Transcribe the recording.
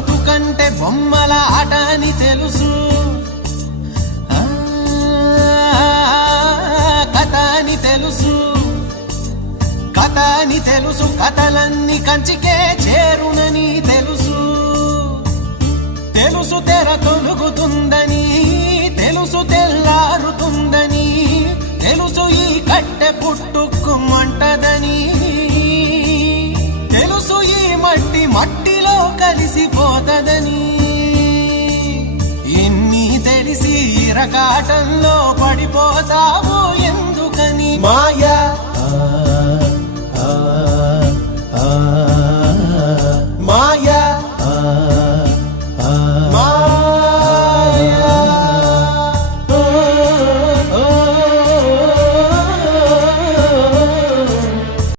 బతుకంటే బొమ్మల ఆట అని తెలుసు, కథ అని తెలుసు, కథ అని తెలుసు, కథలన్నీ కంచికే చేరునని తెలుసు, తెలుసు తెర తొలుగుతుందని, తెలుసు తెల్లారుతుందని, తెలుసు ఈ కట్టె పుట్టుకుమంటదని, తెలుసు ఈ మట్టి మట్టిలో కలిసిపోతదని, ఎన్ని తెలిసి ఇరకాటంలో పడిపోతావు ఎందుకని మాయా